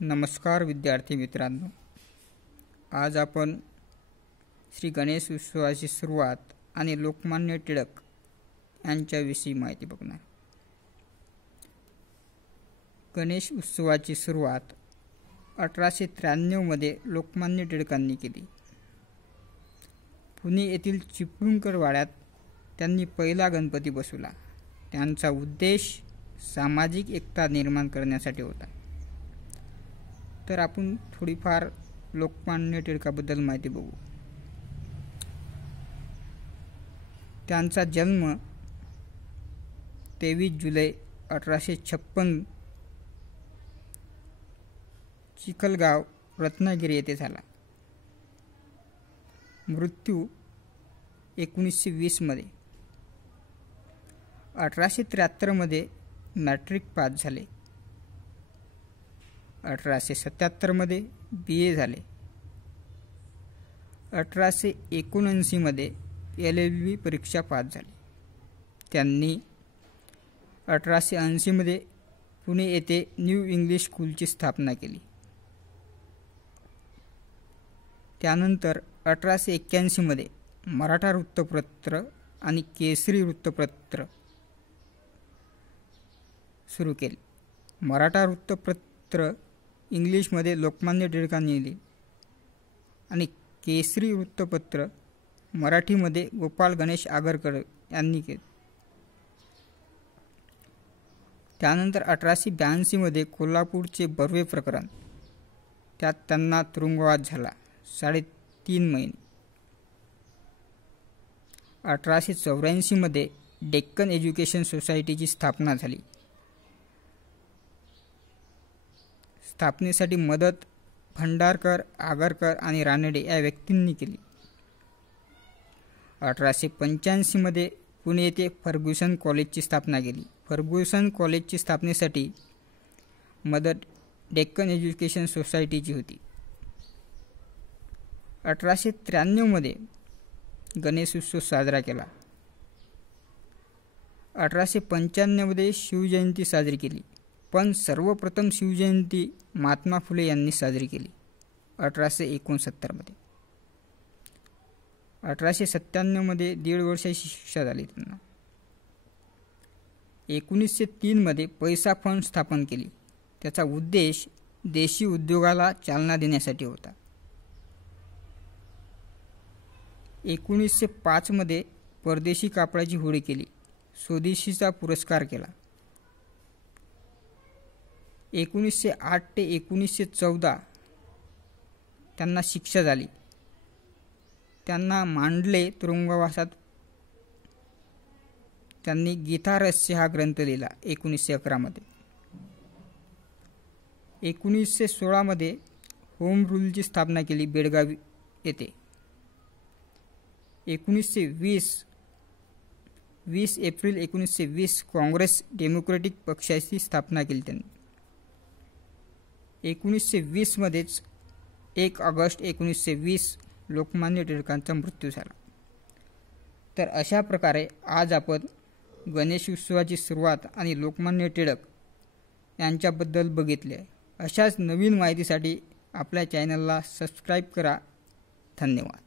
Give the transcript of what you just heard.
नमस्कार विद्यार्थी मित्रांनो, आज आपण श्री गणेश उत्सवाची सुरुवात आणि लोकमान्य टिळक यांच्याविषयी माहिती बघणार. गणेश उत्सवाची सुरुवात 1893 मध्ये लोकमान्य टिळकांनी केली. पुणे येथील चिपळूणकर वाड्यात त्यांनी पहिला गणपती बसवला. त्यांचा उद्देश सामाजिक एकता निर्माण करण्यासाठी होता. तर आपण थोडीफार लोकमान्य टिळकाबद्दल माहिती बघू. त्यांचा जन्म 23 जुलै 1856 चिखलगाव रत्नागिरी येथे झाला. मृत्यू 1920 मध्ये. 1873 मध्ये मॅट्रिक पास झाले. 1877 मध्ये BA झाले. 1879 मध्ये LLB परीक्षा पास झाली. त्यांनी 1880 मध्ये पुणे येथे न्यू इंग्लिश स्कूलची स्थापना केली. त्यानंतर 1881 मध्ये मराठा वृत्तपत्र आणि केसरी वृत्तपत्र सुरू केले. मराठा वृत्तपत्र इंग्लिशमध्ये लोकमान्य टिळकांनी लिहिले आणि केसरी वृत्तपत्र मराठीमध्ये गोपाळ गणेश आगरकर यांनी केले. त्यानंतर 1882 मध्ये कोल्हापूरचे बर्वे प्रकरण, त्यात त्यांना तुरुंगवास झाला 3.5 महिने. 1884 मध्ये डेक्कन एज्युकेशन सोसायटीची स्थापना झाली. स्थापनेसाठी मदत भंडारकर, आगरकर आणि रानडे या व्यक्तींनी केली. 1885 मध्ये पुणे येथे फर्ग्युसन कॉलेजची स्थापना केली. फर्ग्युसन कॉलेजची स्थापनेसाठी मदत डेक्कन एज्युकेशन सोसायटीची होती. 1893 मध्ये गणेश उत्सव साजरा केला. 1895 मध्ये शिवजयंती साजरी केली, पण सर्वप्रथम शिवजयंती महात्मा फुले यांनी साजरी केली 1869 मध्ये. 1897 मध्ये 1.5 वर्षाची शिक्षा झाली त्यांना. 1903 मध्ये पैसा फंड स्थापन केली. त्याचा उद्देश देशी उद्योगाला चालना देण्यासाठी होता. 1905 मध्ये परदेशी कापडाची होळी केली. स्वदेशीचा पुरस्कार केला. 1908 ते 1914 त्यांना शिक्षा झाली. त्यांना मांडले तुरुंगवासात. त्यांनी गीता रहस्य हा ग्रंथ लिहिला 1911 मध्ये. 1916 मध्ये होम रूलची स्थापना केली बेळगाव येथे. 20 एप्रिल 1920 काँग्रेस डेमोक्रॅटिक पक्षाची स्थापना केली त्यांनी. 1920 मध्येच 1 ऑगस्ट 1920 लोकमान्य टिळकांचा मृत्यू झाला. तर अशा प्रकारे आज आपण गणेश उत्सवाची सुरुवात आणि लोकमान्य टिळक यांच्याबद्दल बघितले. अशाच नवीन माहितीसाठी आपल्या चॅनलला सबस्क्राईब करा. धन्यवाद.